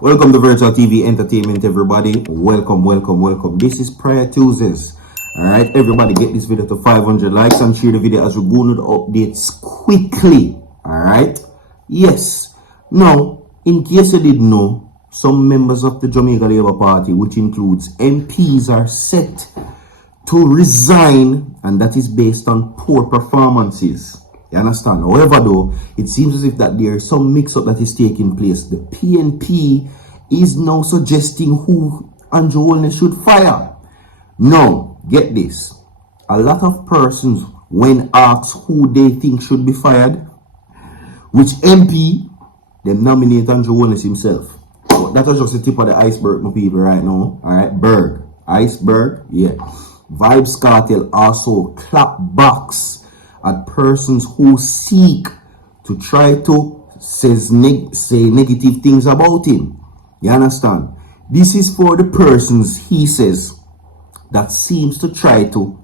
Welcome to Virtual TV Entertainment, everybody. Welcome. This is Prayer Tuesdays. Alright, everybody, get this video to 500 likes and share the video as we go into the updates quickly. Alright, yes. Now, in case you didn't know, some members of the Jamaica Labour Party, which includes MPs, are set to resign, and that is based on poor performances. You understand? However, though, it seems as if that there is some mix-up that is taking place. The PNP is now suggesting who Andrew Holness should fire. Now, get this. A lot of persons, when asked who they think should be fired, which MP, they nominate Andrew Holness himself. But that was just the tip of the iceberg, my people, right now. Alright, iceberg, yeah. Vybz Kartel also clap backs at persons who seek to try to say negative things about him. You understand? This is for the persons, he says, that seems to try to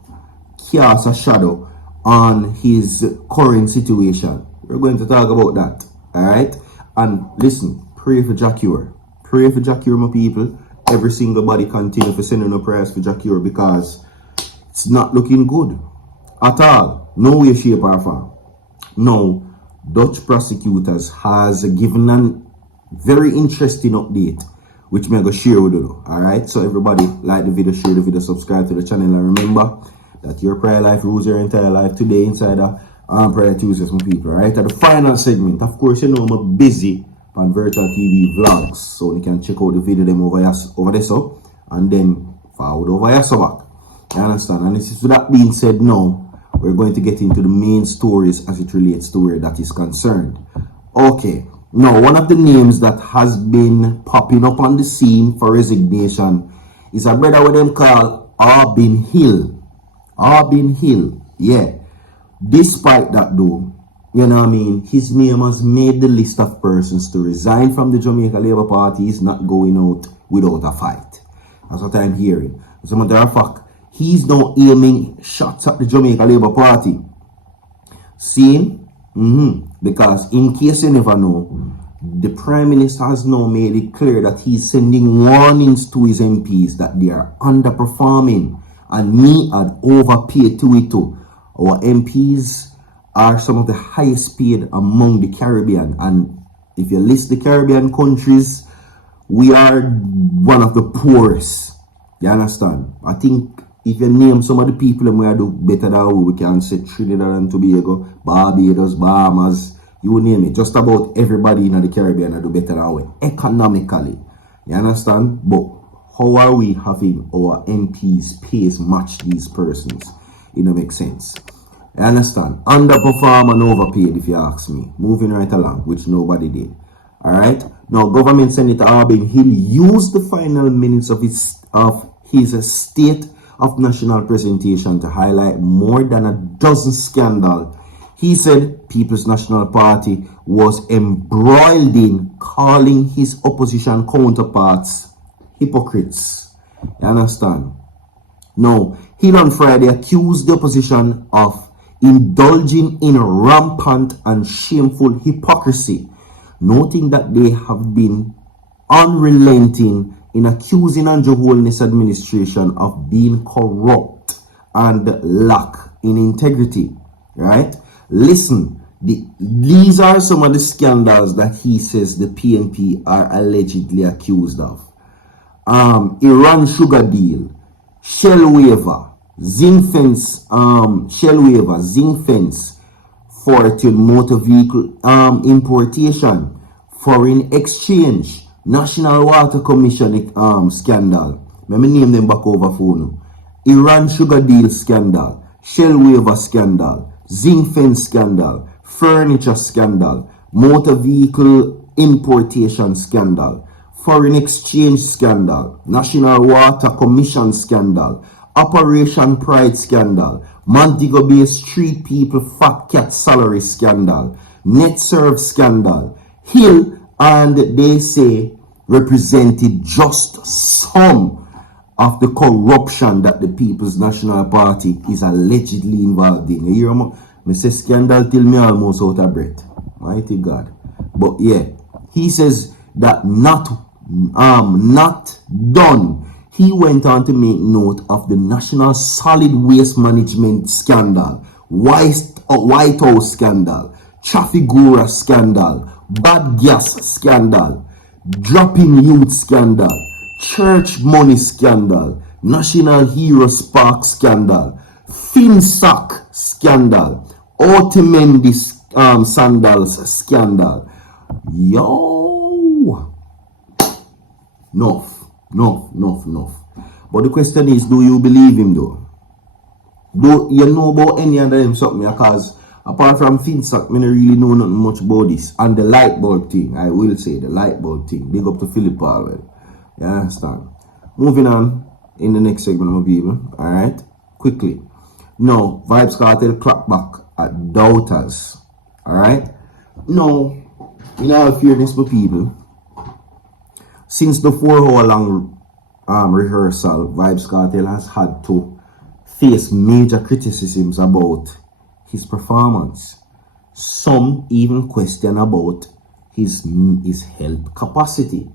cast a shadow on his current situation. We're going to talk about that. Alright? And listen, pray for Jailro. Pray for Jailro, my people. Every single body continue to send in a prayers for Jailro, because it's not looking good at all. No way, shape, or form. Now, Dutch prosecutors has given a very interesting update, which I'm going to share with you. Alright, so everybody, like the video, share the video, subscribe to the channel, and remember that your prayer life rules your entire life today inside of Prayer Tuesdays, my people. Alright, at the final segment, of course, you know I'm busy on Virtual TV vlogs, so you can check out the video them over there, so, and then forward over here, so back. You understand? And this is, with that being said, now we're going to get into the main stories as it relates to where that is concerned. Okay, now one of the names that has been popping up on the scene for resignation is a brother with them called Albin Hill. Albin Hill, yeah. Despite that though, you know what I mean, his name has made the list of persons to resign from the Jamaica Labour Party. Is not going out without a fight. That's what I'm hearing. As a matter of fact, he's now aiming shots at the Jamaica Labour Party. See? Because in case you never know, the Prime Minister has now made it clear that he's sending warnings to his MPs that they are underperforming. And me had overpaid to it too. Our MPs are some of the highest paid among the Caribbean. And if you list the Caribbean countries, we are one of the poorest. You understand? I think if you name some of the people and we do better than we can say Trinidad and Tobago, Barbados, Bahamas, you name it. Just about everybody in the Caribbean do better than we economically. You understand? But how are we having our MPs pays match these persons? It don't make sense. You understand? Underperform and overpaid, if you ask me. Moving right along, which nobody did. Alright? Now, Government Senator Albin Hill used the final minutes of his State of National presentation to highlight more than a dozen scandals he said People's National Party was embroiled in, calling his opposition counterparts hypocrites. You understand? Now, Hill on Friday accused the opposition of indulging in rampant and shameful hypocrisy, noting that they have been unrelenting in accusing Andrew Holness administration of being corrupt and lack in integrity. Right? Listen, these are some of the scandals that he says the PNP are allegedly accused of. Iran sugar deal, shell waiver, zinc fence, fortune motor vehicle importation, foreign exchange, National Water Commission scandal. Let me name them back over phone. Iran sugar deal scandal, shell waiver scandal, zinc fence scandal, furniture scandal, motor vehicle importation scandal, foreign exchange scandal, National Water Commission scandal, Operation Pride scandal, Montego Bay Street People Fat Cat salary scandal, Net Serve scandal. Hill and they say represented just some of the corruption that the People's National Party is allegedly involved in. You hear me? I say scandal till me almost out of breath. Mighty God. But yeah, he says that not not done. He went on to make note of the National Solid Waste Management scandal, White House scandal, Trafigura scandal, bad gas scandal, dropping youth scandal, church money scandal, National Hero Spark scandal, FinSac scandal, Ultimendi sandals scandal. Yo, enough. But the question is, do you believe him though? Do you know about any of them something? Because apart from FinSac, I don't really know nothing much about this. And the light bulb thing, I will say the light bulb thing. Big up to Philip Powell. You understand? Moving on in the next segment of people. Alright? Quickly. Now, Vybz Kartel clap back at doubters. Alright? Now, in all fairness for people, since the 4-hour long rehearsal, Vybz Kartel has had to face major criticisms about his performance. Some even question about his health capacity.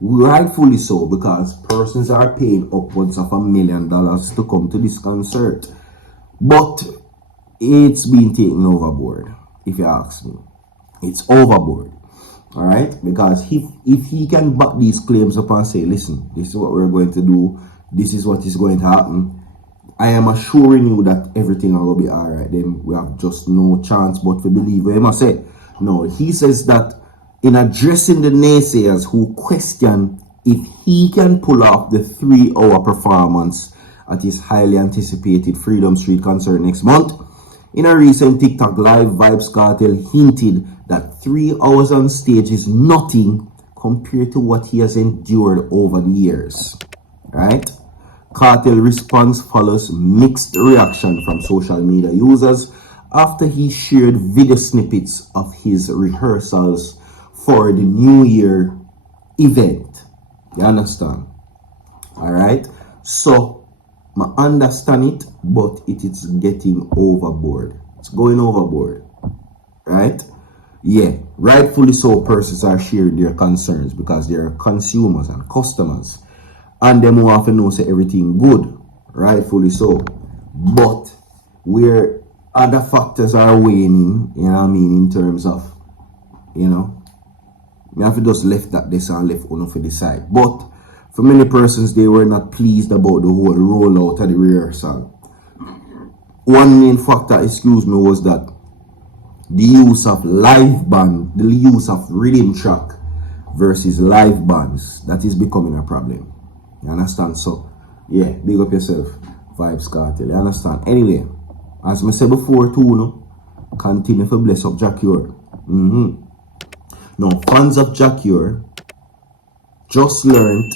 Rightfully so, because persons are paying upwards of $1 million to come to this concert. But it's been taken overboard, if you ask me. It's overboard. Alright? Because if he can back these claims up and say, listen, this is what we're going to do, this is what is going to happen, I am assuring you that everything will be alright. Then we have just no chance but to believe what he must say. No, he says that in addressing the naysayers who question if he can pull off the 3-hour performance at his highly anticipated Freedom Street concert next month, in a recent TikTok live, Vybz Kartel hinted that 3 hours on stage is nothing compared to what he has endured over the years. Right? Kartel response follows mixed reaction from social media users after he shared video snippets of his rehearsals for the New Year event. You understand? Alright? So, I understand it, but it is getting overboard. It's going overboard. Right? Yeah, rightfully so, persons are sharing their concerns because they are consumers and customers. And them who often know say everything good. Rightfully so. But where other factors are weighing in, you know what I mean, in terms of, you know, we have to just left that this and left on for the side. But for many persons, they were not pleased about the whole rollout of the rehearsal. One main factor, excuse me, was that the use of live band, the use of rhythm track versus live bands, that is becoming a problem. You understand? So, yeah, big up yourself, Vybz Kartel. You understand? Anyway, as I said before too, no, continue to bless up Jailro. Now, fans of Jailro just learned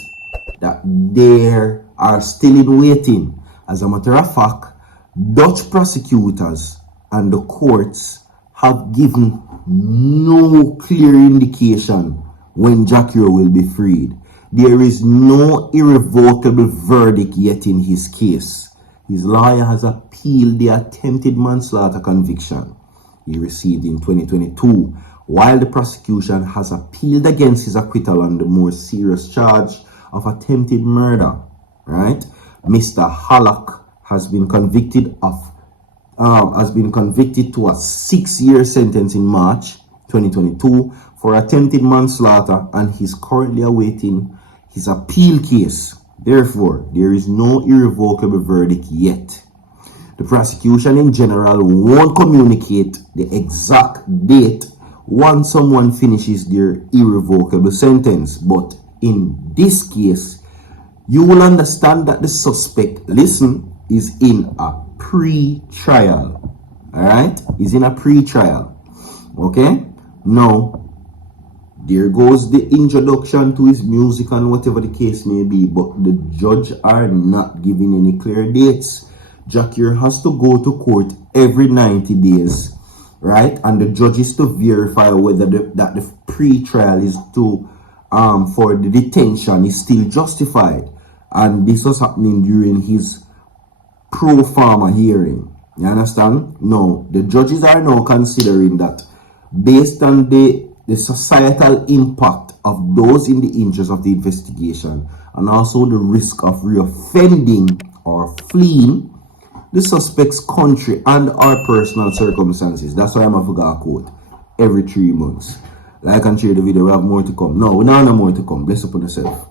that they are still in waiting. As a matter of fact, Dutch prosecutors and the courts have given no clear indication when Jailro will be freed. There is no irrevocable verdict yet in his case. His lawyer has appealed the attempted manslaughter conviction he received in 2022, while the prosecution has appealed against his acquittal on the more serious charge of attempted murder. Right? Mr. Hallock has been convicted to a 6-year sentence in March 2022 for attempted manslaughter, and he's currently awaiting his appeal case. Therefore, there is no irrevocable verdict yet. The prosecution in general won't communicate the exact date once someone finishes their irrevocable sentence, but in this case, you will understand that the suspect, listen, is in a pre-trial. Alright? Is in a pre-trial. Okay? Now, there goes the introduction to his music and whatever the case may be, but the judge are not giving any clear dates. Jailro has to go to court every 90 days, right? And the judge is to verify whether that the pre-trial is to for the detention is still justified. And this was happening during his pro forma hearing. You understand? No, the judges are now considering that based on the the societal impact of those in the interest of the investigation, and also the risk of reoffending or fleeing the suspect's country and our personal circumstances. That's why I'm a forgot quote every 3 months. Like and share the video, we have more to come. No, we don't have more to come. Bless upon yourself.